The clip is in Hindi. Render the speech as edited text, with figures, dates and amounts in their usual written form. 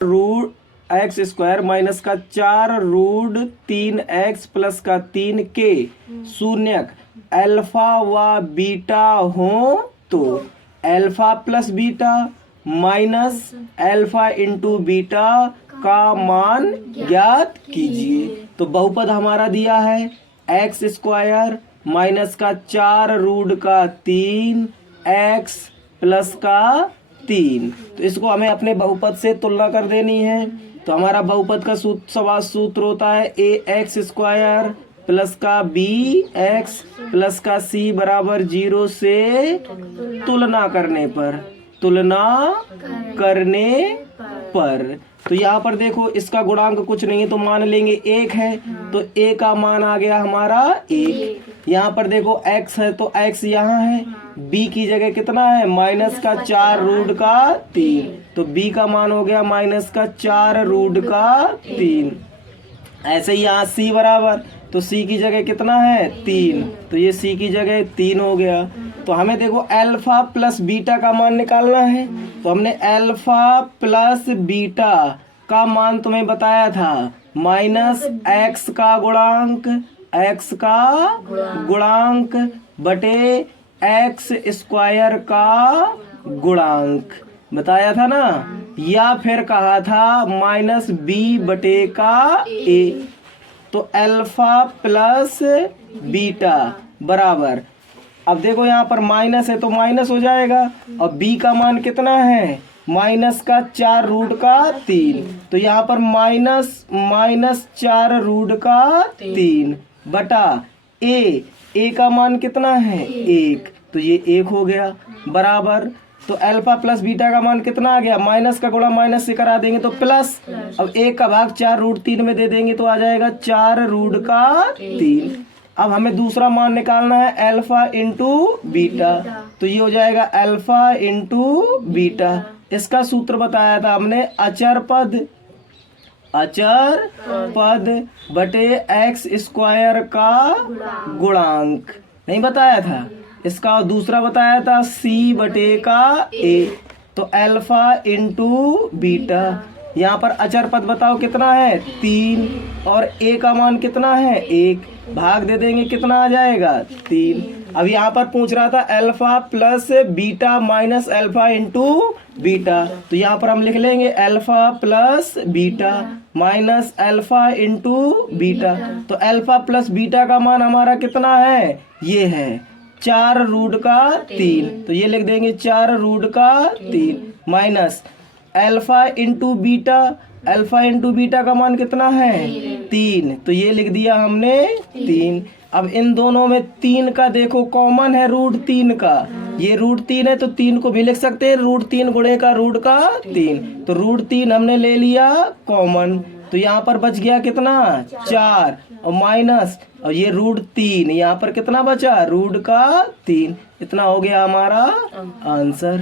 रूट एक्स स्क्वायर माइनस का 4 रूट 3x प्लस का 3k शून्यक अल्फा व बीटा हो तो alpha plus beta minus alpha into beta का मान ज्ञात कीजिए। तो बहुपद हमारा दिया है एक्स स्क्वायर माइनस का 4 रूट का 3x प्लस का 3। तो इसको हमें अपने बहुपद से तुलना कर देनी है। तो हमारा बहुपद का सूत्र होता है ए एक्स स्क्वायर प्लस का बी एक्स प्लस का सी बराबर 0 से तुलना करने पर तो यहाँ पर देखो इसका गुणांक कुछ नहीं है तो मान लेंगे 1 है। तो a का मान आ गया हमारा 1। यहाँ पर देखो x है तो x यहाँ है। b की जगह कितना है माइनस का 4 रूट का 3। तो b का मान हो गया माइनस का 4 रूट का 3। ऐसे ही यहाँ c बराबर तो c की जगह कितना है 3। तो ये c की जगह 3 हो गया। तो हमें देखो अल्फा प्लस बीटा का मान निकालना है। तो हमने अल्फा प्लस बीटा का मान तुम्हें बताया था माइनस एक्स का गुणांक बटे एक्स स्क्वायर का गुणांक बताया था ना, या फिर कहा था माइनस बी बटे का ए। तो अल्फा प्लस बीटा बराबर, अब देखो यहाँ पर माइनस है तो माइनस हो जाएगा। और b का मान कितना है माइनस का 4 रूट का 3। तो यहाँ पर माइनस 4 रूट का 3 बटा a का मान कितना है 1। तो ये 1 हो गया बराबर। तो अल्फा प्लस बीटा का मान कितना आ गया, माइनस का गुणा माइनस से करा देंगे तो प्लस। अब 1 का भाग 4 रूट 3 में दे देंगे तो आ जाएगा 4 रूट का 3। अब हमें दूसरा मान निकालना है अल्फा इंटू बीटा। तो ये हो जाएगा अल्फा इंटू बीटा। इसका सूत्र बताया था हमने अचर पद बटे एक्स स्क्वायर का गुणांक, नहीं बताया था। इसका दूसरा बताया था c बटे का a। तो अल्फा इंटू बीटा, यहाँ पर अचर पद बताओ कितना है 3 और a का मान कितना है 1, भाग दे देंगे कितना आ जाएगा 3। अब यहाँ पर पूछ रहा था alpha plus beta minus alpha into beta. तो यहाँ पर हम लिख लेंगे alpha plus beta minus alpha into beta. तो अल्फा प्लस बीटा का मान हमारा कितना है, ये है 4 रूट का 3। तो ये लिख देंगे 4 रूट का 3 माइनस अल्फा इंटू बीटा का मान कितना है 3। तो ये लिख दिया हमने 3। अब इन दोनों में 3 का देखो कॉमन है रूट 3 का, ये रूट 3 है तो 3 को भी लिख सकते हैं रूट 3 गुणे का रूट का 3। तो रूट 3 हमने ले लिया कॉमन। तो यहाँ पर बच गया कितना 4 और माइनस और ये रूट 3, यहाँ पर कितना बचा रूट का 3। इतना हो गया हमारा आंसर।